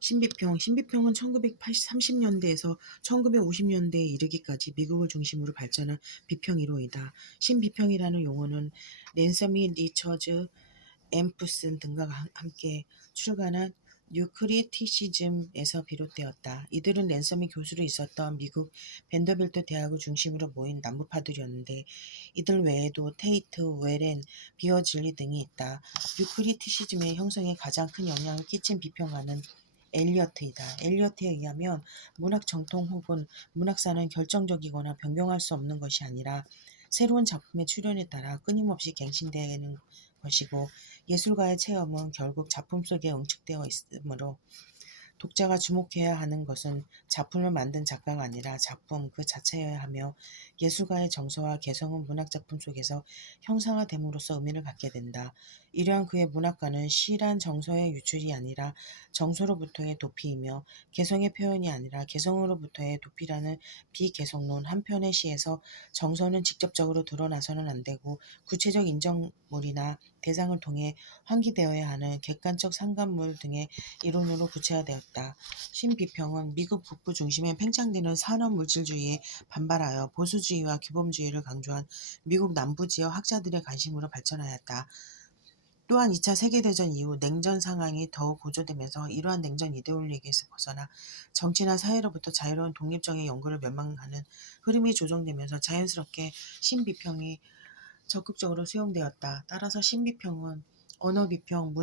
신비평은 1930년대에서 1950년대에 이르기까지 미국을 중심으로 발전한 비평 이론이다. 신비평이라는 용어는 랜서미 리처즈 앰프슨 등과 함께 출간한 뉴크리티시즘에서 비롯되었다. 이들은 랜섬이 교수로 있었던 미국 벤더빌트 대학을 중심으로 모인 남부파들이었는데 이들 외에도 테이트, 웨렌, 비어즐리 등이 있다. 뉴크리티시즘의 형성에 가장 큰 영향을 끼친 비평가는 엘리어트이다. 엘리어트에 의하면 문학 정통 혹은 문학사는 결정적이거나 변경할 수 없는 것이 아니라 새로운 작품의 출현에 따라 끊임없이 갱신되는 것이고 예술가의 체험은 결국 작품 속에 응축되어 있으므로 독자가 주목해야 하는 것은 작품을 만든 작가가 아니라 작품 그 자체여야 하며 예술가의 정서와 개성은 문학작품 속에서 형상화됨으로써 의미를 갖게 된다. 이러한 그의 문학관은 시란 정서의 유출이 아니라 정서로부터의 도피이며 개성의 표현이 아니라 개성으로부터의 도피라는 비개성론 한편의 시에서 정서는 직접적으로 드러나서는 안 되고 구체적 인정물이나 대상을 통해 환기되어야 하는 객관적 상관물 등의 이론으로 구체화되었다. 신비평은 미국 북부 중심에 팽창되는 산업물질주의에 반발하여 보수주의와 규범주의를 강조한 미국 남부지역 학자들의 관심으로 발전하였다. 또한 2차 세계대전 이후 냉전 상황이 더욱 고조되면서 이러한 냉전 이데올리기에서 벗어나 정치나 사회로부터 자유로운 독립적인 연구를 멸망하는 흐름이 조정되면서 자연스럽게 신비평이 적극적으로 수용되었다. 따라서 신비평은 언어비평,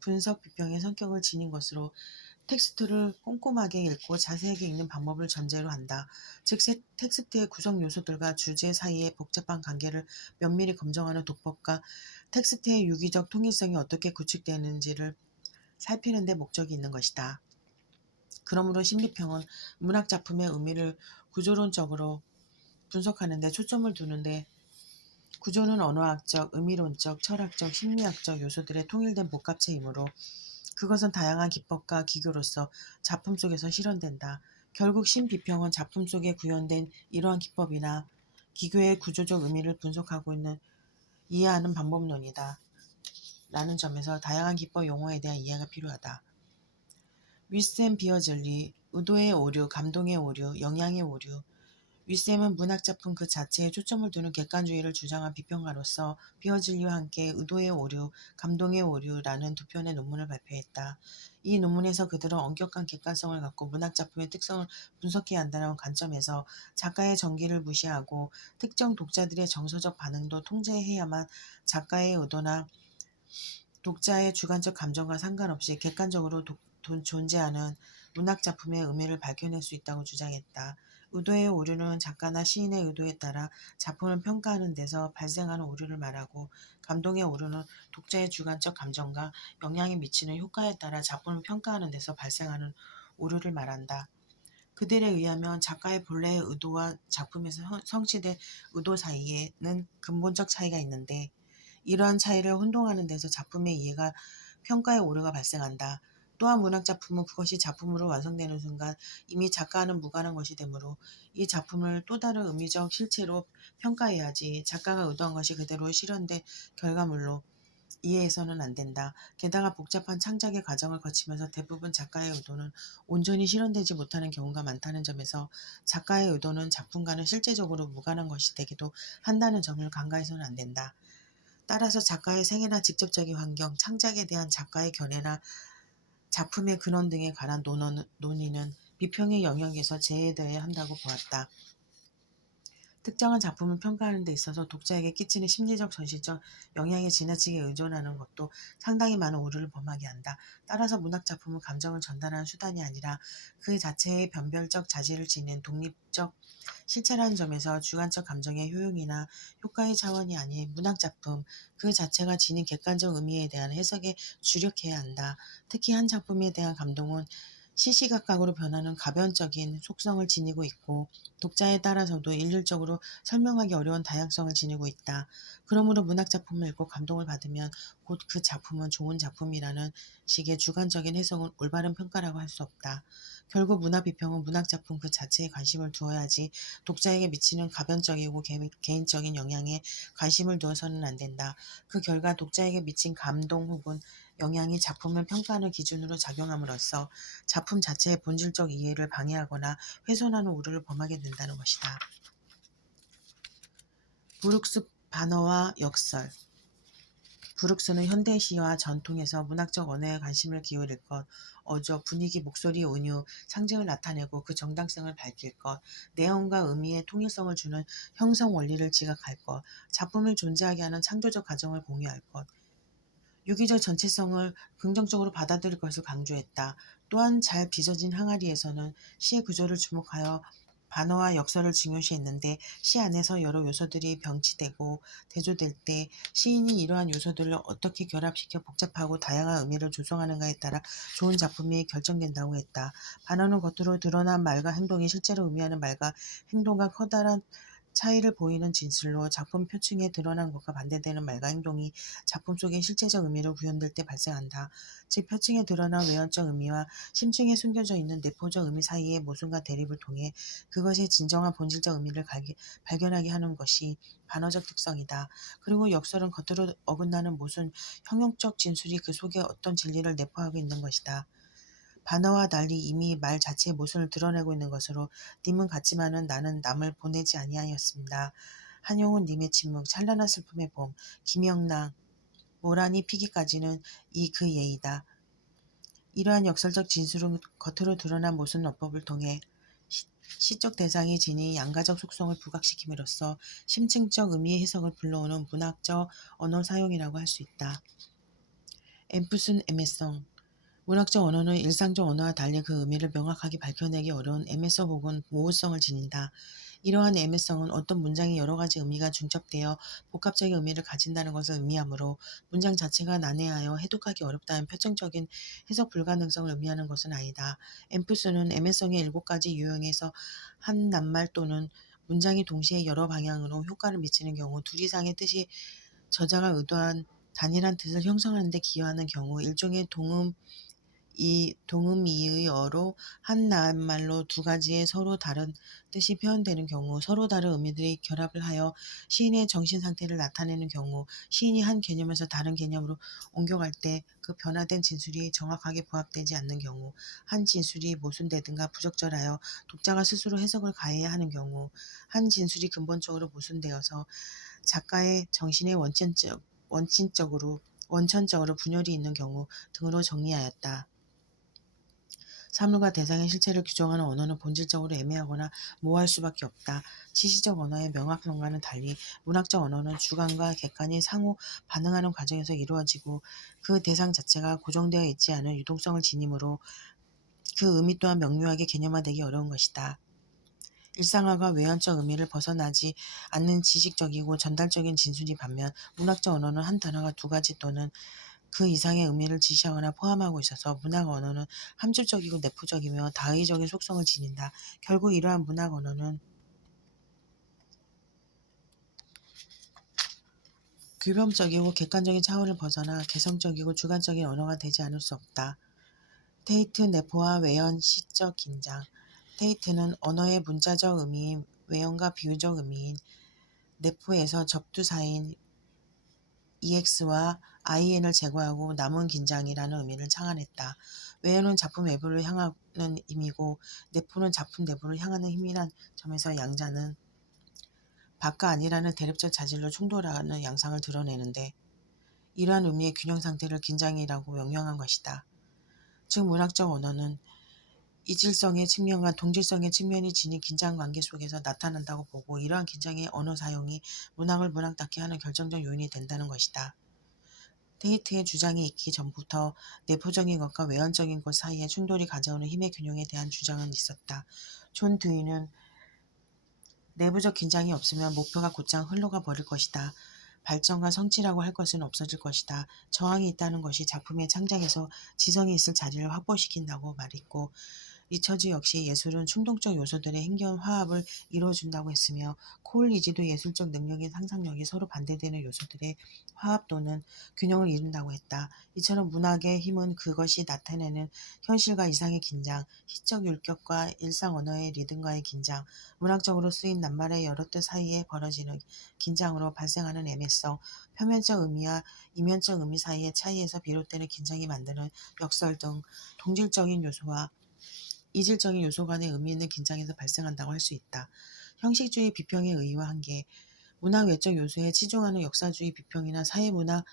분석비평의 성격을 지닌 것으로 텍스트를 꼼꼼하게 읽고 자세하게 읽는 방법을 전제로 한다. 즉 텍스트의 구성 요소들과 주제 사이의 복잡한 관계를 면밀히 검증하는 독법과 텍스트의 유기적 통일성이 어떻게 구축되는지를 살피는 데 목적이 있는 것이다. 그러므로 신비평은 문학작품의 의미를 구조론적으로 분석하는 데 초점을 두는데 구조는 언어학적, 의미론적, 철학적, 심리학적 요소들의 통일된 복합체이므로 그것은 다양한 기법과 기교로서 작품 속에서 실현된다. 결국 신비평은 작품 속에 구현된 이러한 기법이나 기교의 구조적 의미를 분석하고 있는 이해하는 방법론이다. 라는 점에서 다양한 기법 용어에 대한 이해가 필요하다. 윗셈 비어즐리, 의도의 오류, 감동의 오류, 영향의 오류. 윗셈은 문학작품 그 자체에 초점을 두는 객관주의를 주장한 비평가로서 비어즐리와 함께 의도의 오류, 감동의 오류라는 두 편의 논문을 발표했다. 이 논문에서 그들은 엄격한 객관성을 갖고 문학작품의 특성을 분석해야 한다는 관점에서 작가의 전기를 무시하고 특정 독자들의 정서적 반응도 통제해야만 작가의 의도나 독자의 주관적 감정과 상관없이 객관적으로 존재하는 문학작품의 의미를 밝혀낼 수 있다고 주장했다. 의도의 오류는 작가나 시인의 의도에 따라 작품을 평가하는 데서 발생하는 오류를 말하고 감동의 오류는 독자의 주관적 감정과 영향이 미치는 효과에 따라 작품을 평가하는 데서 발생하는 오류를 말한다. 그들에 의하면 작가의 본래의 의도와 작품에서 성취된 의도 사이에는 근본적 차이가 있는데 이러한 차이를 혼동하는 데서 작품의 이해가 평가의 오류가 발생한다. 또한 문학작품은 그것이 작품으로 완성되는 순간 이미 작가와는 무관한 것이 되므로 이 작품을 또 다른 의미적 실체로 평가해야지 작가가 의도한 것이 그대로 실현된 결과물로 이해해서는 안 된다. 게다가 복잡한 창작의 과정을 거치면서 대부분 작가의 의도는 온전히 실현되지 못하는 경우가 많다는 점에서 작가의 의도는 작품과는 실제적으로 무관한 것이 되기도 한다는 점을 간과해서는 안 된다. 따라서 작가의 생애나 직접적인 환경, 창작에 대한 작가의 견해나 작품의 근원 등에 관한 논의는 비평의 영역에서 제외되어야 한다고 보았다. 특정한 작품을 평가하는 데 있어서 독자에게 끼치는 심리적, 정신적 영향에 지나치게 의존하는 것도 상당히 많은 오류를 범하게 한다. 따라서 문학작품은 감정을 전달하는 수단이 아니라 그 자체의 변별적 자질을 지닌 독립적 실체라는 점에서 주관적 감정의 효용이나 효과의 차원이 아닌 문학작품 그 자체가 지닌 객관적 의미에 대한 해석에 주력해야 한다. 특히 한 작품에 대한 감동은 시시각각으로 변하는 가변적인 속성을 지니고 있고 독자에 따라서도 일률적으로 설명하기 어려운 다양성을 지니고 있다. 그러므로 문학작품을 읽고 감동을 받으면 곧 그 작품은 좋은 작품이라는 식의 주관적인 해석은 올바른 평가라고 할 수 없다. 결국 문화비평은 문학작품 그 자체에 관심을 두어야지 독자에게 미치는 가변적이고 개인적인 영향에 관심을 두어서는 안 된다. 그 결과 독자에게 미친 감동 혹은 영향이 작품을 평가하는 기준으로 작용함으로써 작품 자체의 본질적 이해를 방해하거나 훼손하는 오류를 범하게 된다는 것이다. 브룩스 반어와 역설. 브룩스는 현대시와 전통에서 문학적 언어에 관심을 기울일 것, 어조, 분위기, 목소리, 은유, 상징을 나타내고 그 정당성을 밝힐 것, 내용과 의미의 통일성을 주는 형성 원리를 지각할 것, 작품을 존재하게 하는 창조적 과정을 공유할 것, 유기적 전체성을 긍정적으로 받아들일 것을 강조했다. 또한 잘 빚어진 항아리에서는 시의 구조를 주목하여 반어와 역설을 중요시했는데 시 안에서 여러 요소들이 병치되고 대조될 때 시인이 이러한 요소들을 어떻게 결합시켜 복잡하고 다양한 의미를 조성하는가에 따라 좋은 작품이 결정된다고 했다. 반어는 겉으로 드러난 말과 행동이 실제로 의미하는 말과 행동과 커다란 차이를 보이는 진술로 작품 표층에 드러난 것과 반대되는 말과 행동이 작품 속에 실제적 의미로 구현될 때 발생한다. 즉 표층에 드러난 외연적 의미와 심층에 숨겨져 있는 내포적 의미 사이의 모순과 대립을 통해 그것의 진정한 본질적 의미를 발견하게 하는 것이 반어적 특성이다. 그리고 역설은 겉으로 어긋나는 모순, 형용적 진술이 그 속에 어떤 진리를 내포하고 있는 것이다. 반어와 달리 이미 말 자체의 모순을 드러내고 있는 것으로 님은 같지만은 나는 남을 보내지 아니하였습니다. 한용운 님의 침묵, 찬란한 슬픔의 봄, 김영랑, 모란이 피기까지는 이 그 예이다. 이러한 역설적 진술은 겉으로 드러난 모순 어법을 통해 시적 대상이 지닌 양가적 속성을 부각시킴으로써 심층적 의미의 해석을 불러오는 문학적 언어 사용이라고 할 수 있다. 엠풋은 애매성. 문학적 언어는 일상적 언어와 달리 그 의미를 명확하게 밝혀내기 어려운 애매성 혹은 모호성을 지닌다. 이러한 애매성은 어떤 문장이 여러 가지 의미가 중첩되어 복합적인 의미를 가진다는 것을 의미하므로 문장 자체가 난해하여 해독하기 어렵다는 표정적인 해석 불가능성을 의미하는 것은 아니다. 엠프스는 애매성의 7가지 유형에서 한 낱말 또는 문장이 동시에 여러 방향으로 효과를 미치는 경우 둘 이상의 뜻이 저자가 의도한 단일한 뜻을 형성하는 데 기여하는 경우 일종의 동음이의어로 한 낱말로 두 가지의 서로 다른 뜻이 표현되는 경우, 서로 다른 의미들이 결합을 하여 시인의 정신 상태를 나타내는 경우, 시인이 한 개념에서 다른 개념으로 옮겨갈 때 그 변화된 진술이 정확하게 부합되지 않는 경우, 한 진술이 모순되든가 부적절하여 독자가 스스로 해석을 가해야 하는 경우, 한 진술이 근본적으로 모순되어서 작가의 정신에 원천적으로 분열이 있는 경우 등으로 정리하였다. 사물과 대상의 실체를 규정하는 언어는 본질적으로 애매하거나 모호할 수밖에 없다. 지시적 언어의 명확성과는 달리 문학적 언어는 주관과 객관이 상호 반응하는 과정에서 이루어지고 그 대상 자체가 고정되어 있지 않은 유동성을 지니므로 그 의미 또한 명료하게 개념화되기 어려운 것이다. 일상화가 외연적 의미를 벗어나지 않는 지식적이고 전달적인 진술이 반면 문학적 언어는 한 단어가 두 가지 또는 그 이상의 의미를 지시하거나 포함하고 있어서 문학 언어는 함축적이고 내포적이며 다의적인 속성을 지닌다. 결국 이러한 문학 언어는 규범적이고 객관적인 차원을 벗어나 개성적이고 주관적인 언어가 되지 않을 수 없다. 테이트 내포와 외연 시적 긴장. 테이트는 언어의 문자적 의미인 외연과 비유적 의미인 내포에서 접두사인 EX와 IN을 제거하고 남은 긴장이라는 의미를 창안했다. 외연은 작품 외부를 향하는 힘이고 내포는 작품 내부를 향하는 힘이란 점에서 양자는 밖과 아니라는 대립적 자질로 충돌하는 양상을 드러내는데 이러한 의미의 균형 상태를 긴장이라고 명명한 것이다. 즉 문학적 언어는 이질성의 측면과 동질성의 측면이 지닌 긴장 관계 속에서 나타난다고 보고 이러한 긴장의 언어 사용이 문학을 문학답게 하는 결정적 요인이 된다는 것이다. 테이트의 주장이 있기 전부터 내포적인 것과 외연적인 것 사이에 충돌이 가져오는 힘의 균형에 대한 주장은 있었다. 존 드위는 내부적 긴장이 없으면 목표가 곧장 흘러가 버릴 것이다. 발전과 성취라고 할 것은 없어질 것이다. 저항이 있다는 것이 작품의 창작에서 지성이 있을 자리를 확보시킨다고 말했고 리처즈 역시 예술은 충동적 요소들의 힘겨운 화합을 이루어준다고 했으며 콜리지도 예술적 능력의 상상력이 서로 반대되는 요소들의 화합 또는 균형을 이룬다고 했다. 이처럼 문학의 힘은 그것이 나타내는 현실과 이상의 긴장, 시적 율격과 일상 언어의 리듬과의 긴장, 문학적으로 쓰인 낱말의 여러 뜻 사이에 벌어지는 긴장으로 발생하는 애매성, 표면적 의미와 이면적 의미 사이의 차이에서 비롯되는 긴장이 만드는 역설 등 동질적인 요소와 이질적인 요소 간의 의미 있는 긴장에서 발생한다고 할 수 있다. 형식주의 비평의 의의와 한계, 문학 외적 요소에 치중하는 역사주의 비평이나 사회문화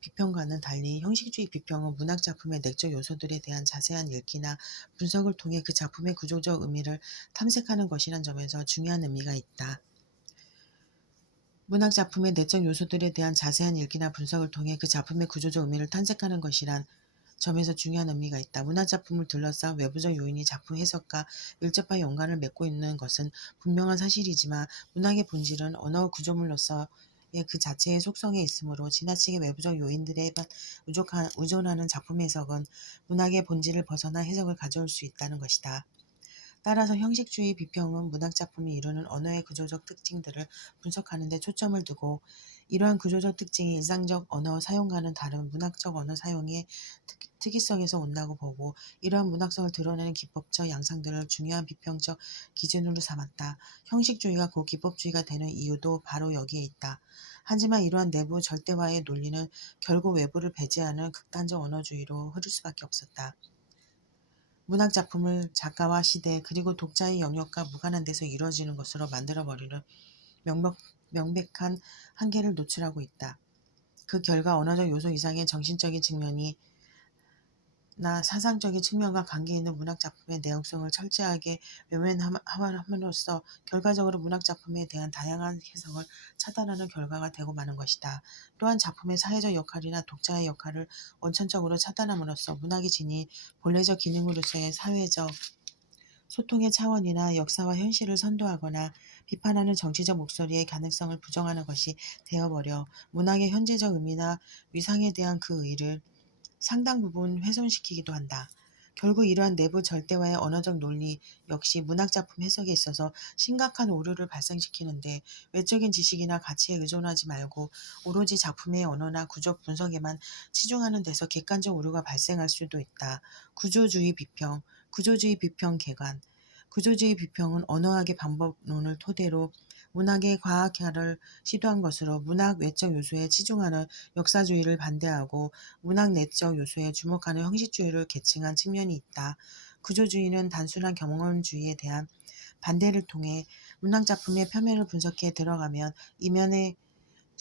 비평과는 달리 형식주의 비평은 문학 작품의 내적 요소들에 대한 자세한 읽기나 분석을 통해 그 작품의 구조적 의미를 탐색하는 것이란 점에서 중요한 의미가 있다. 문학 작품의 내적 요소들에 대한 자세한 읽기나 분석을 통해 그 작품의 구조적 의미를 탐색하는 것이란 점에서 중요한 의미가 있다. 문학 작품을 둘러싼 외부적 요인이 작품 해석과 밀접한 연관을 맺고 있는 것은 분명한 사실이지만 문학의 본질은 언어 구조물로서의 그 자체의 속성에 있으므로 지나치게 외부적 요인들에만 의존하는 작품 해석은 문학의 본질을 벗어나 해석을 가져올 수 있다는 것이다. 따라서 형식주의 비평은 문학 작품이 이루는 언어의 구조적 특징들을 분석하는 데 초점을 두고 이러한 구조적 특징이 일상적 언어 사용과는 다른 문학적 언어 사용의 특이성에서 온다고 보고 이러한 문학성을 드러내는 기법적 양상들을 중요한 비평적 기준으로 삼았다. 형식주의가 곧 기법주의가 되는 이유도 바로 여기에 있다. 하지만 이러한 내부 절대화의 논리는 결국 외부를 배제하는 극단적 언어주의로 흐를 수밖에 없었다. 문학 작품을 작가와 시대 그리고 독자의 영역과 무관한 데서 이루어지는 것으로 만들어버리는 명백한 한계를 노출하고 있다. 그 결과 언어적 요소 이상의 정신적인 측면이 나 사상적인 측면과 관계있는 문학작품의 내용성을 철저하게 외면함으로써 결과적으로 문학작품에 대한 다양한 해석을 차단하는 결과가 되고 마는 것이다. 또한 작품의 사회적 역할이나 독자의 역할을 원천적으로 차단함으로써 문학이 지닌 본래적 기능으로서의 사회적 소통의 차원이나 역사와 현실을 선도하거나 비판하는 정치적 목소리의 가능성을 부정하는 것이 되어버려 문학의 현재적 의미나 위상에 대한 그 의의를 상당 부분 훼손시키기도 한다. 결국 이러한 내부 절대화의 언어적 논리 역시 문학작품 해석에 있어서 심각한 오류를 발생시키는데 외적인 지식이나 가치에 의존하지 말고 오로지 작품의 언어나 구조 분석에만 치중하는 데서 객관적 오류가 발생할 수도 있다. 구조주의 비평 개관 구조주의 비평은 언어학의 방법론을 토대로 문학의 과학화를 시도한 것으로 문학 외적 요소에 치중하는 역사주의를 반대하고 문학 내적 요소에 주목하는 형식주의를 계층한 측면이 있다. 구조주의는 단순한 경험주의에 대한 반대를 통해 문학작품의 표면을 분석해 들어가면 이면에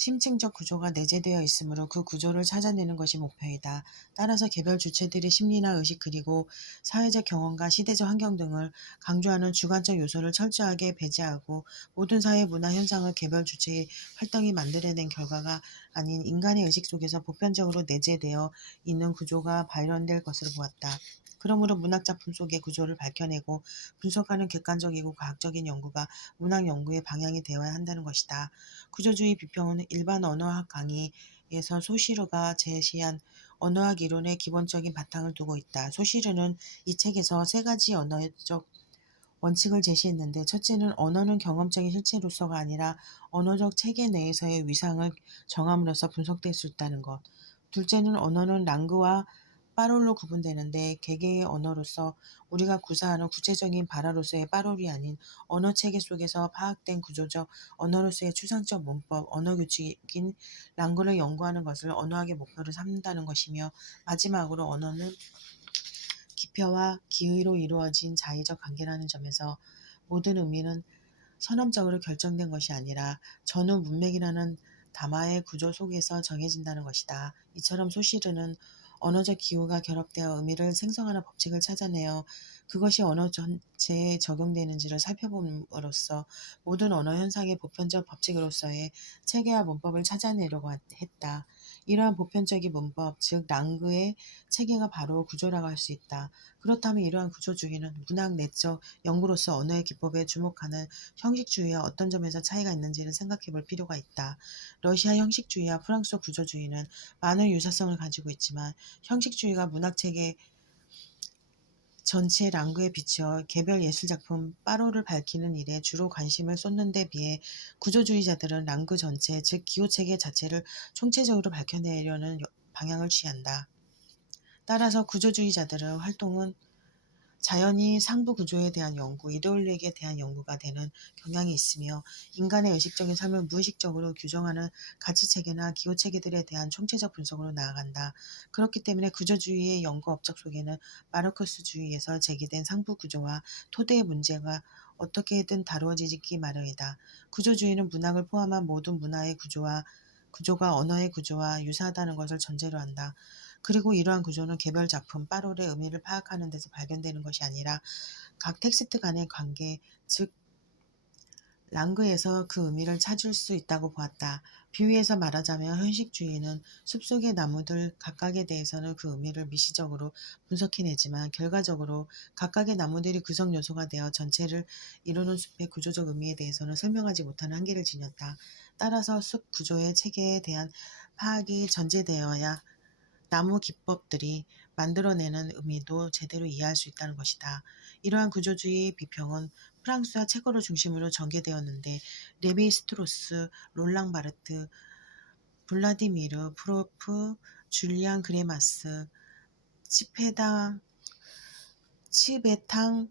심층적 구조가 내재되어 있으므로 그 구조를 찾아내는 것이 목표이다. 따라서 개별 주체들의 심리나 의식 그리고 사회적 경험과 시대적 환경 등을 강조하는 주관적 요소를 철저하게 배제하고 모든 사회 문화 현상을 개별 주체의 활동이 만들어낸 결과가 아닌 인간의 의식 속에서 보편적으로 내재되어 있는 구조가 발현될 것으로 보았다. 그러므로 문학작품 속의 구조를 밝혀내고 분석하는 객관적이고 과학적인 연구가 문학 연구의 방향이 되어야 한다는 것이다. 구조주의 비평은 일반 언어학 강의에서 소시르가 제시한 언어학 이론의 기본적인 바탕을 두고 있다. 소시르는 이 책에서 세 가지 언어적 원칙을 제시했는데 첫째는 언어는 경험적인 실체로서가 아니라 언어적 체계 내에서의 위상을 정함으로써 분석될 수 있다는 것. 둘째는 언어는 랑그와 빠롤로 구분되는데 개개의 언어로서 우리가 구사하는 구체적인 발화로서의 빠롤이 아닌 언어 체계 속에서 파악된 구조적 언어로서의 추상적 문법, 언어 규칙인 랑그를 연구하는 것을 언어학의 목표로 삼는다는 것이며 마지막으로 언어는 기표와 기의로 이루어진 자의적 관계라는 점에서 모든 의미는 선언적으로 결정된 것이 아니라 전후 문맥이라는 담화의 구조 속에서 정해진다는 것이다. 이처럼 소시르는 언어적 기호가 결합되어 의미를 생성하는 법칙을 찾아내어 그것이 언어 전체에 적용되는지를 살펴봄으로써 모든 언어 현상의 보편적 법칙으로서의 체계와 문법을 찾아내려고 했다. 이러한 보편적인 문법, 즉 랑그의 체계가 바로 구조라고 할 수 있다. 그렇다면 이러한 구조주의는 문학 내적 연구로서 언어의 기법에 주목하는 형식주의와 어떤 점에서 차이가 있는지를 생각해 볼 필요가 있다. 러시아 형식주의와 프랑스 구조주의는 많은 유사성을 가지고 있지만 형식주의가 문학체계 전체 랑그에 비추어 개별 예술작품 빠로를 밝히는 일에 주로 관심을 쏟는 데 비해 구조주의자들은 랑그 전체, 즉 기호체계 자체를 총체적으로 밝혀내려는 방향을 취한다. 따라서 구조주의자들의 활동은 자연이 상부 구조에 대한 연구, 이데올리에 대한 연구가 되는 경향이 있으며 인간의 의식적인 삶을 무의식적으로 규정하는 가치체계나 기호체계들에 대한 총체적 분석으로 나아간다. 그렇기 때문에 구조주의의 연구 업적 속에는 마르크스주의에서 제기된 상부 구조와 토대의 문제가 어떻게든 다루어지기 마련이다. 구조주의는 문학을 포함한 모든 문화의 구조가 언어의 구조와 유사하다는 것을 전제로 한다. 그리고 이러한 구조는 개별 작품, 빠롤의 의미를 파악하는 데서 발견되는 것이 아니라 각 텍스트 간의 관계, 즉 랑그에서 그 의미를 찾을 수 있다고 보았다. 비유해서 말하자면 현식주의는 숲속의 나무들 각각에 대해서는 그 의미를 미시적으로 분석해내지만 결과적으로 각각의 나무들이 구성 요소가 되어 전체를 이루는 숲의 구조적 의미에 대해서는 설명하지 못하는 한계를 지녔다. 따라서 숲 구조의 체계에 대한 파악이 전제되어야 나무 기법들이 만들어내는 의미도 제대로 이해할 수 있다는 것이다. 이러한 구조주의 비평은 프랑스와 체코를 중심으로 전개되었는데 레비 스트로스, 롤랑 바르트, 블라디미르 프로프, 줄리안 그레마스, 치페당, 치베탕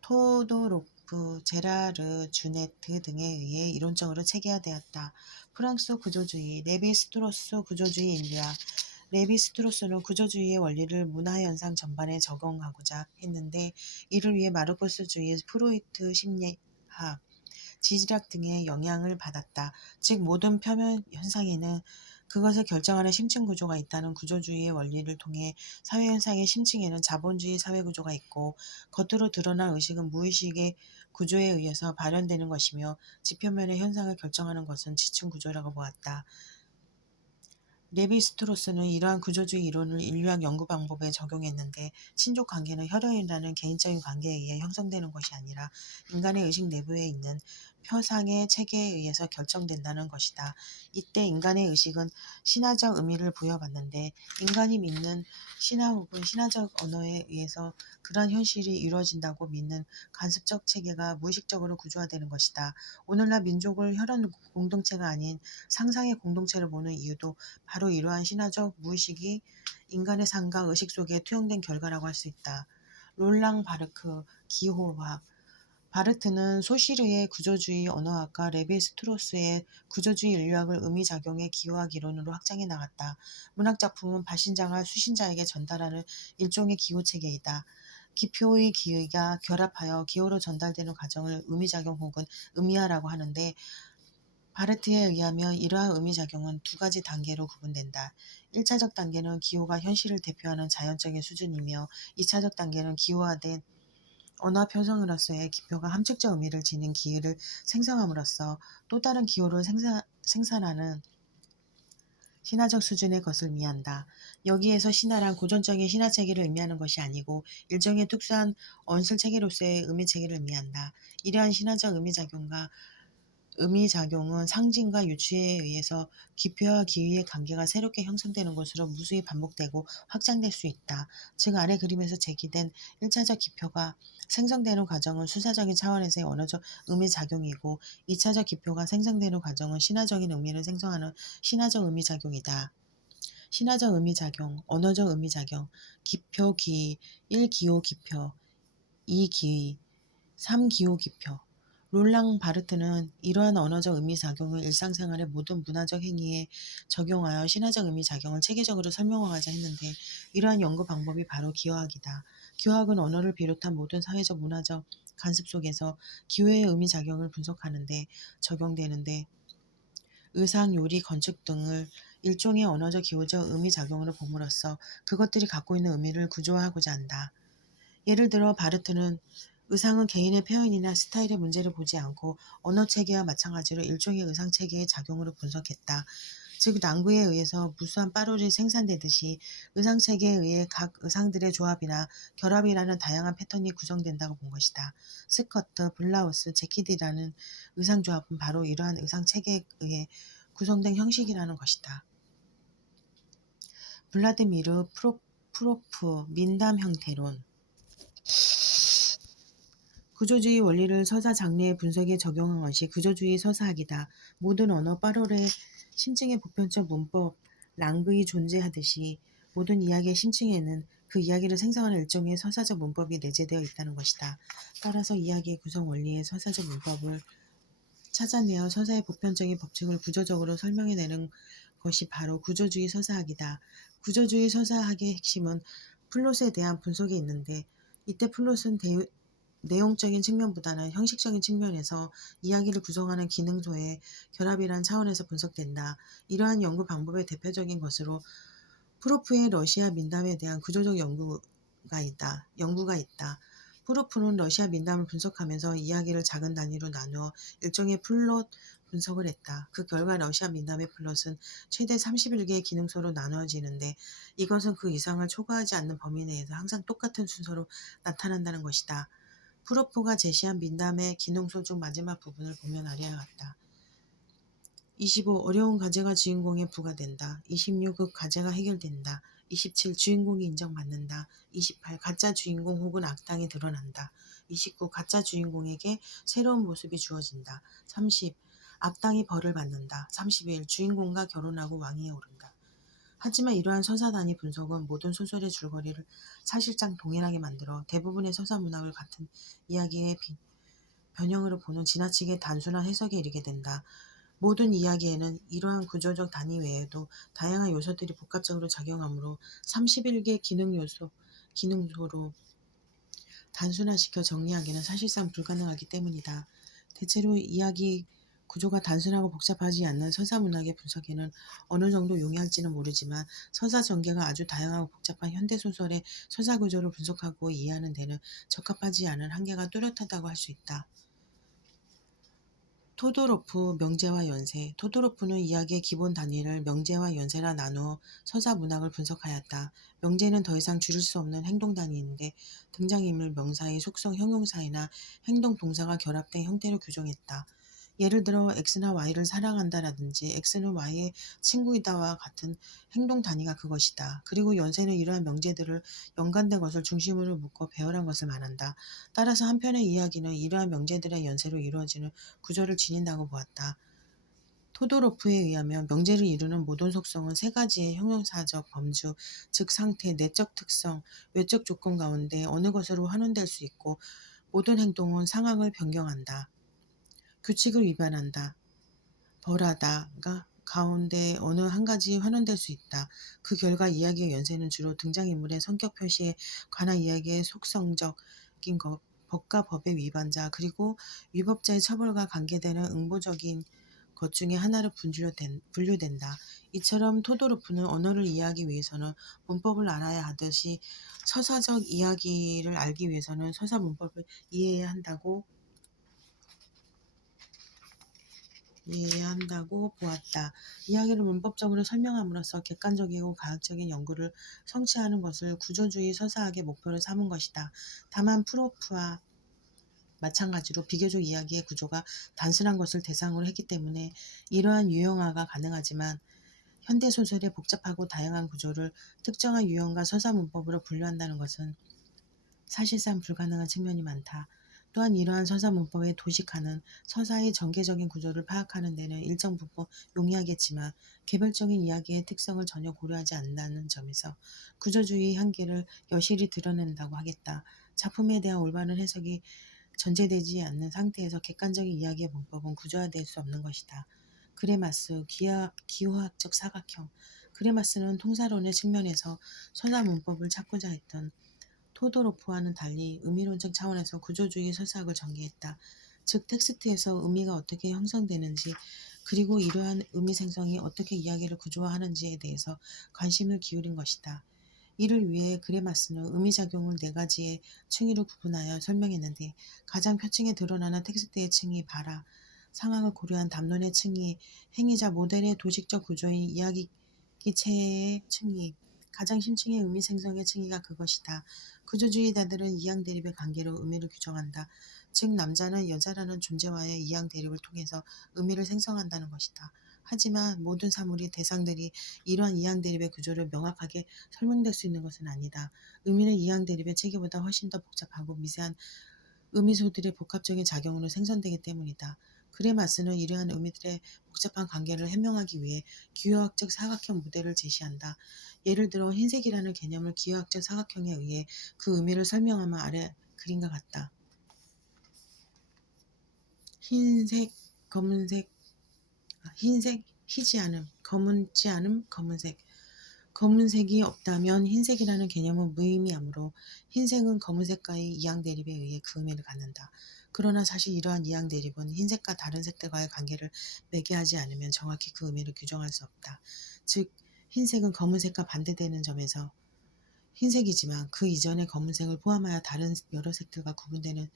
토도로프, 제라르 주네트 등에 의해 이론적으로 체계화되었다. 프랑스 구조주의, 레비 스트로스 구조주의 인류학. 레비 스트로스는 구조주의의 원리를 문화현상 전반에 적용하고자 했는데 이를 위해 마르크스주의, 프로이트 심리학, 지질학 등의 영향을 받았다. 즉 모든 표면 현상에는 그것을 결정하는 심층 구조가 있다는 구조주의의 원리를 통해 사회현상의 심층에는 자본주의 사회구조가 있고 겉으로 드러난 의식은 무의식의 구조에 의해서 발현되는 것이며 지표면의 현상을 결정하는 것은 지층 구조라고 보았다. 레비 스트로스는 이러한 구조주의 이론을 인류학 연구 방법에 적용했는데 친족 관계는 혈연이라는 개인적인 관계에 의해 형성되는 것이 아니라 인간의 의식 내부에 있는 표상의 체계에 의해서 결정된다는 것이다. 이때 인간의 의식은 신화적 의미를 부여받는데 인간이 믿는 신화 혹은 신화적 언어에 의해서 그러한 현실이 이루어진다고 믿는 관습적 체계가 무의식적으로 구조화되는 것이다. 오늘날 민족을 혈연 공동체가 아닌 상상의 공동체를 보는 이유도 바로 이러한 신화적 무의식이 인간의 삶과 의식 속에 투영된 결과라고 할 수 있다. 롤랑 바르크, 기호학. 바르트는 소시르의 구조주의 언어학과 레비 스트로스의 구조주의 인류학을 의미작용의 기호학 이론으로 확장해 나갔다. 문학작품은 발신자가 수신자에게 전달하는 일종의 기호체계이다. 기표의 기의가 결합하여 기호로 전달되는 과정을 의미작용 혹은 의미화라고 하는데 바르트에 의하면 이러한 의미작용은 두 가지 단계로 구분된다. 1차적 단계는 기호가 현실을 대표하는 자연적인 수준이며 2차적 단계는 기호화된 언어 표성으로서의 기표가 함축적 의미를 지닌 기의를 생성함으로써 또 다른 기호를 생산하는 신화적 수준의 것을 의미한다. 여기에서 신화란 고전적인 신화체계를 의미하는 것이 아니고 일종의 특수한 언술체계로서의 의미체계를 의미한다. 이러한 신화적 의미작용은 상징과 유추에 의해서 기표와 기의의 관계가 새롭게 형성되는 것으로 무수히 반복되고 확장될 수 있다. 즉 아래 그림에서 제기된 1차적 기표가 생성되는 과정은 수사적인 차원에서의 언어적 의미작용이고 2차적 기표가 생성되는 과정은 신화적인 의미를 생성하는 신화적 의미작용이다. 신화적 의미작용, 언어적 의미작용, 기표 기의, 1기호 기표, 2기의, 3기호 기표. 롤랑 바르트는 이러한 언어적 의미작용을 일상생활의 모든 문화적 행위에 적용하여 신화적 의미작용을 체계적으로 설명하고자 했는데 이러한 연구 방법이 바로 기호학이다. 기호학은 언어를 비롯한 모든 사회적 문화적 관습 속에서 기호의 의미작용을 분석하는데 적용되는데 의상, 요리, 건축 등을 일종의 언어적 기호적 의미작용으로 봄으로써 그것들이 갖고 있는 의미를 구조화하고자 한다. 예를 들어 바르트는 의상은 개인의 표현이나 스타일의 문제를 보지 않고 언어체계와 마찬가지로 일종의 의상체계의 작용으로 분석했다. 즉 낭구에 의해서 무수한 빠롤이 생산되듯이 의상체계에 의해 각 의상들의 조합이나 결합이라는 다양한 패턴이 구성된다고 본 것이다. 스커트, 블라우스, 재킷이라는 의상조합은 바로 이러한 의상체계에 의해 구성된 형식이라는 것이다. 블라디미르 프로프 민담 형태론. 구조주의 원리를 서사 장르의 분석에 적용한 것이 구조주의 서사학이다. 모든 언어 빠롤의 심층의 보편적 문법 랑그이 존재하듯이 모든 이야기의 심층에는 그 이야기를 생성하는 일종의 서사적 문법이 내재되어 있다는 것이다. 따라서 이야기의 구성 원리의 서사적 문법을 찾아내어 서사의 보편적인 법칙을 구조적으로 설명해내는 것이 바로 구조주의 서사학이다. 구조주의 서사학의 핵심은 플롯에 대한 분석에 있는데 이때 플롯은 내용적인 측면보다는 형식적인 측면에서 이야기를 구성하는 기능소의 결합이란 차원에서 분석된다. 이러한 연구 방법의 대표적인 것으로 프로프의 러시아 민담에 대한 구조적 연구가 있다. 프로프는 러시아 민담을 분석하면서 이야기를 작은 단위로 나누어 일종의 플롯 분석을 했다. 그 결과 러시아 민담의 플롯은 최대 31개의 기능소로 나누어지는데 이것은 그 이상을 초과하지 않는 범위 내에서 항상 똑같은 순서로 나타난다는 것이다. 프로프가 제시한 민담의 기능소 중 마지막 부분을 보면 아래와 같다. 25. 어려운 과제가 주인공에 부과된다. 26. 그 과제가 해결된다. 27. 주인공이 인정받는다. 28. 가짜 주인공 혹은 악당이 드러난다. 29. 가짜 주인공에게 새로운 모습이 주어진다. 30. 악당이 벌을 받는다. 31. 주인공과 결혼하고 왕위에 오른다. 하지만 이러한 서사 단위 분석은 모든 소설의 줄거리를 사실상 동일하게 만들어 대부분의 서사 문학을 같은 이야기의 변형으로 보는 지나치게 단순한 해석에 이르게 된다. 모든 이야기에는 이러한 구조적 단위 외에도 다양한 요소들이 복합적으로 작용하므로 31개 기능소로 단순화시켜 정리하기는 사실상 불가능하기 때문이다. 대체로 이야기 구조가 단순하고 복잡하지 않는 서사문학의 분석에는 어느 정도 용이할지는 모르지만 서사 전개가 아주 다양하고 복잡한 현대소설의 서사구조를 분석하고 이해하는 데는 적합하지 않은 한계가 뚜렷하다고 할 수 있다. 토도로프 명제와 연세. 토도로프는 이야기의 기본 단위를 명제와 연세라 나누어 서사 문학을 분석하였다. 명제는 더 이상 줄일 수 없는 행동 단위인데 등장인물 명사의 속성 형용사이나 행동 동사가 결합된 형태로 규정했다. 예를 들어 x나 y를 사랑한다라든지 x는 y의 친구이다와 같은 행동 단위가 그것이다. 그리고 연세는 이러한 명제들을 연관된 것을 중심으로 묶어 배열한 것을 말한다. 따라서 한편의 이야기는 이러한 명제들의 연세로 이루어지는 구조를 지닌다고 보았다. 토도로프에 의하면 명제를 이루는 모든 속성은 세 가지의 형용사적 범주, 즉 상태, 내적 특성, 외적 조건 가운데 어느 것으로 환원될 수 있고 모든 행동은 상황을 변경한다. 규칙을 위반한다. 벌하다가 가운데 어느 한 가지 환원될 수 있다. 그 결과 이야기의 연세는 주로 등장인물의 성격 표시에 관한 이야기의 속성적인 법과 법의 위반자 그리고 위법자의 처벌과 관계되는 응보적인 것 중에 하나로 분류된다. 이처럼 토도로프는 언어를 이해하기 위해서는 문법을 알아야 하듯이 서사적 이야기를 알기 위해서는 서사 문법을 이해해야 한다고 보았다. 이야기를 문법적으로 설명함으로써 객관적이고 과학적인 연구를 성취하는 것을 구조주의 서사학의 목표로 삼은 것이다. 다만 프로프와 마찬가지로 비교적 이야기의 구조가 단순한 것을 대상으로 했기 때문에 이러한 유형화가 가능하지만 현대소설의 복잡하고 다양한 구조를 특정한 유형과 서사 문법으로 분류한다는 것은 사실상 불가능한 측면이 많다. 또한 이러한 서사 문법의 도식화는 서사의 전개적인 구조를 파악하는 데는 일정 부분 용이하겠지만 개별적인 이야기의 특성을 전혀 고려하지 않는다는 점에서 구조주의의 한계를 여실히 드러낸다고 하겠다. 작품에 대한 올바른 해석이 전제되지 않는 상태에서 객관적인 이야기의 문법은 구조화될 수 없는 것이다. 그레마스, 기호학적 사각형. 그레마스는 통사론의 측면에서 서사 문법을 찾고자 했던 토도로프와는 달리 의미론적 차원에서 구조주의 서사학을 전개했다. 즉 텍스트에서 의미가 어떻게 형성되는지 그리고 이러한 의미 생성이 어떻게 이야기를 구조화하는지에 대해서 관심을 기울인 것이다. 이를 위해 그레마스는 의미작용을 네 가지의 층위로 구분하여 설명했는데 가장 표층에 드러나는 텍스트의 층위 바라, 상황을 고려한 담론의 층위, 행위자 모델의 도식적 구조인 이야기체의 층위, 가장 심층의 의미 생성의 층위가 그것이다. 구조주의자들은 이양 대립의 관계로 의미를 규정한다. 즉 남자는 여자라는 존재와의 이양 대립을 통해서 의미를 생성한다는 것이다. 하지만 모든 사물이 대상들이 이러한 이항 대립의 구조를 명확하게 설명될 수 있는 것은 아니다. 의미는 이항 대립의 체계보다 훨씬 더 복잡하고 미세한 의미소들의 복합적인 작용으로 생성되기 때문이다. 그레마스는 이러한 의미들의 복잡한 관계를 해명하기 위해 기하학적 사각형 모델을 제시한다. 예를 들어 흰색이라는 개념을 기하학적 사각형에 의해 그 의미를 설명하면 아래 그림과 같다. 흰색, 검은색, 흰색, 희지 않음, 검은지 않음, 검은색. 검은색이 없다면 흰색이라는 개념은 무의미하므로 흰색은 검은색과의 이항 대립에 의해 그 의미를 갖는다. 그러나 사실 이러한 이항 대립은 흰색과 다른 색들과의 관계를 매개하지 않으면 정확히 그 의미를 규정할 수 없다. 즉, 흰색은 검은색과 반대되는 점에서 흰색이지만 그 이전의 검은색을 포함하여 다른 여러 색들과 구분되는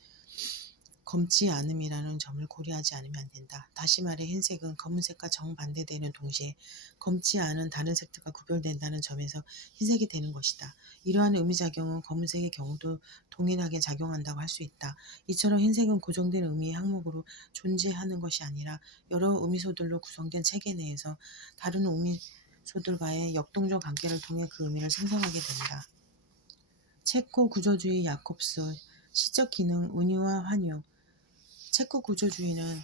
검지 않음이라는 점을 고려하지 않으면 안 된다. 다시 말해 흰색은 검은색과 정반대되는 동시에 검지 않은 다른 색들과 구별된다는 점에서 흰색이 되는 것이다. 이러한 의미작용은 검은색의 경우도 동일하게 작용한다고 할 수 있다. 이처럼 흰색은 고정된 의미의 항목으로 존재하는 것이 아니라 여러 의미소들로 구성된 체계 내에서 다른 의미소들과의 역동적 관계를 통해 그 의미를 생성하게 된다. 체코 구조주의 야콥스, 시적 기능, 운유와 환유. 체코 구조주의는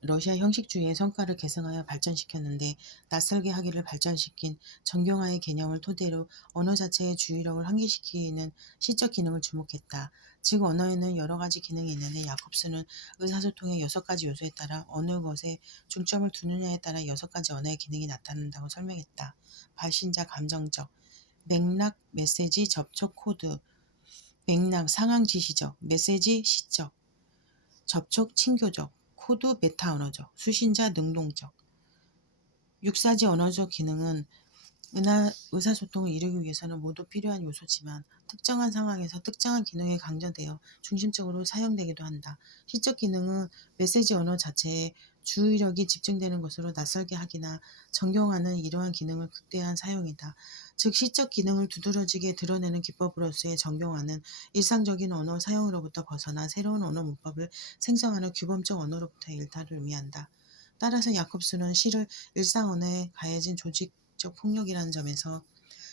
러시아 형식주의의 성과를 계승하여 발전시켰는데 낯설게 하기를 발전시킨 정경화의 개념을 토대로 언어 자체의 주의력을 환기시키는 시적 기능을 주목했다. 즉 언어에는 여러 가지 기능이 있는데 야콥스는 의사소통의 6가지 요소에 따라 어느 것에 중점을 두느냐에 따라 6가지 언어의 기능이 나타난다고 설명했다. 발신자 감정적, 맥락, 메시지, 접촉, 코드, 맥락, 상황 지시적, 메시지, 시적, 접촉 친교적, 코드 메타언어적, 수신자 능동적. 육사지 언어적 기능은 의사소통을 이루기 위해서는 모두 필요한 요소지만 특정한 상황에서 특정한 기능이 강조되어 중심적으로 사용되기도 한다. 시적 기능은 메시지 언어 자체에 주의력이 집중되는 것으로 낯설게 하기나 정경화는 이러한 기능을 극대화한 사용이다. 즉 시적 기능을 두드러지게 드러내는 기법으로서의 정경화는 일상적인 언어 사용으로부터 벗어나 새로운 언어 문법을 생성하는 규범적 언어로부터의 일탈을 의미한다. 따라서 야콥스는 시를 일상 언어에 가해진 조직적 폭력이라는 점에서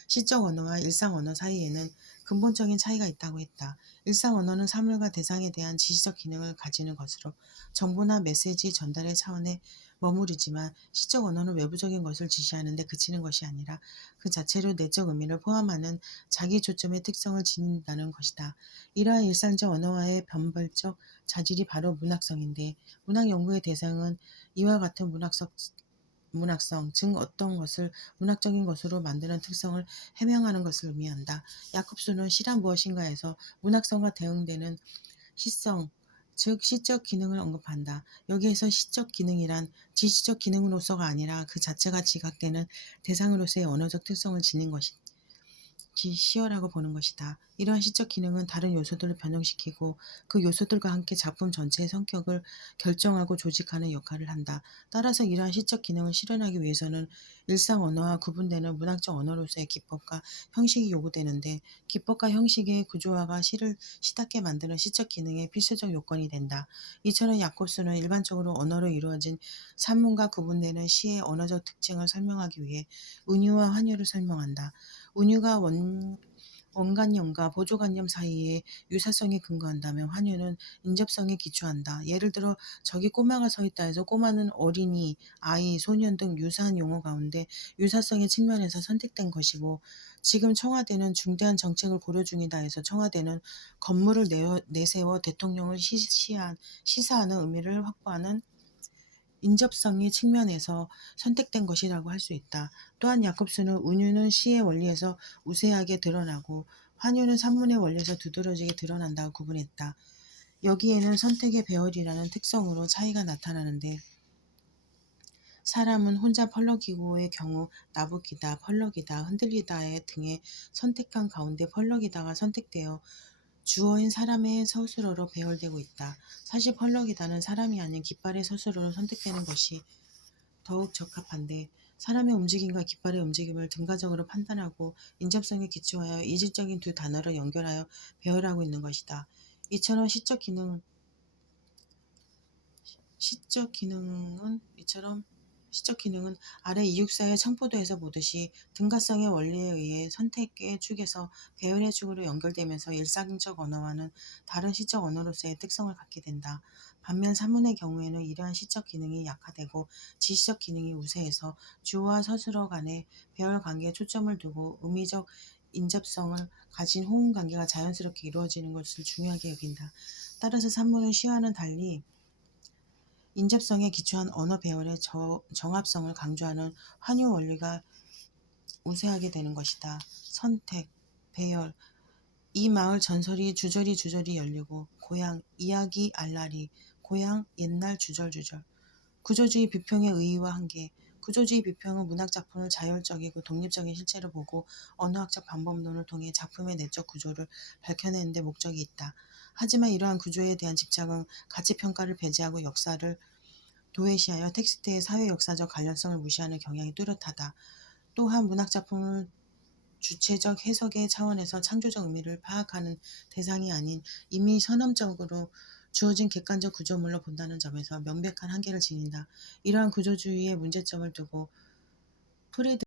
시적 언어와 일상 언어 사이에는 근본적인 차이가 있다고 했다. 일상 언어는 사물과 대상에 대한 지시적 기능을 가지는 것으로 정보나 메시지 전달의 차원에 머무르지만 시적 언어는 외부적인 것을 지시하는 데 그치는 것이 아니라 그 자체로 내적 의미를 포함하는 자기 초점의 특성을 지닌다는 것이다. 이러한 일상적 언어와의 변별적 자질이 바로 문학성인데 문학 연구의 대상은 이와 같은 문학성, 즉 어떤 것을 문학적인 것으로 만드는 특성을 해명하는 것을 의미한다. 야콥스는 시란 무엇인가에서 문학성과 대응되는 시성, 즉 시적 기능을 언급한다. 여기에서 시적 기능이란 지시적 기능으로서가 아니라 그 자체가 지각되는 대상으로서의 언어적 특성을 지닌 것이다. 시어라고 보는 것이다. 이러한 시적 기능은 다른 요소들을 변형시키고 그 요소들과 함께 작품 전체의 성격을 결정하고 조직하는 역할을 한다. 따라서 이러한 시적 기능을 실현하기 위해서는 일상 언어와 구분되는 문학적 언어로서의 기법과 형식이 요구되는데 기법과 형식의 구조화가 시를 시답게 만드는 시적 기능의 필수적 요건이 된다. 이처럼 야콥스는 일반적으로 언어로 이루어진 산문과 구분되는 시의 언어적 특징을 설명하기 위해 은유와 환유를 설명한다. 운유가 원관념과 보조관념 사이의 유사성에 근거한다면 환유는 인접성에 기초한다. 예를 들어 저기 꼬마가 서 있다 해서 꼬마는 어린이, 아이, 소년 등 유사한 용어 가운데 유사성의 측면에서 선택된 것이고 지금 청와대는 중대한 정책을 고려 중이다 해서 청와대는 건물을 내세워 대통령을 시사하는 의미를 확보하는 인접성의 측면에서 선택된 것이라고 할 수 있다. 또한 야콥스는 운유는 시의 원리에서 우세하게 드러나고 환유는 산문의 원리에서 두드러지게 드러난다고 구분했다. 여기에는 선택의 배열이라는 특성으로 차이가 나타나는데 사람은 혼자 펄럭이고의 경우 나부기다, 펄럭이다, 흔들리다 등의 선택한 가운데 펄럭이다가 선택되어 주어인 사람의 서술어로 배열되고 있다. 사실 펄럭이다는 사람이 아닌 깃발의 서술어로 선택되는 것이 더욱 적합한데 사람의 움직임과 깃발의 움직임을 등가적으로 판단하고 인접성에 기초하여 이질적인 두 단어를 연결하여 배열하고 있는 것이다. 이처럼 시적 기능은 시적 기능은 아래 이육사의 청포도에서 보듯이 등가성의 원리에 의해 선택의 축에서 배열의 축으로 연결되면서 일상적 언어와는 다른 시적 언어로서의 특성을 갖게 된다. 반면 산문의 경우에는 이러한 시적 기능이 약화되고 지시적 기능이 우세해서 주어와 서술어 간의 배열 관계에 초점을 두고 의미적 인접성을 가진 호응 관계가 자연스럽게 이루어지는 것을 중요하게 여긴다. 따라서 산문은 시와는 달리 인접성에 기초한 언어 배열의 정합성을 강조하는 환유 원리가 우세하게 되는 것이다. 선택, 배열, 이 마을 전설이 주저리 열리고 고향, 이야기 알라리, 고향, 옛날 주절주절. 구조주의 비평의 의의와 한계. 구조주의 비평은 문학작품을 자율적이고 독립적인 실체로 보고 언어학적 방법론을 통해 작품의 내적 구조를 밝혀내는 데 목적이 있다. 하지만 이러한 구조에 대한 집착은 가치평가를 배제하고 역사를 도외시하여 텍스트의 사회역사적 관련성을 무시하는 경향이 뚜렷하다. 또한 문학작품을 주체적 해석의 차원에서 창조적 의미를 파악하는 대상이 아닌 이미 선언적으로 주어진 객관적 구조물로 본다는 점에서 명백한 한계를 지닌다. 이러한 구조주의의 문제점을 두고 프레드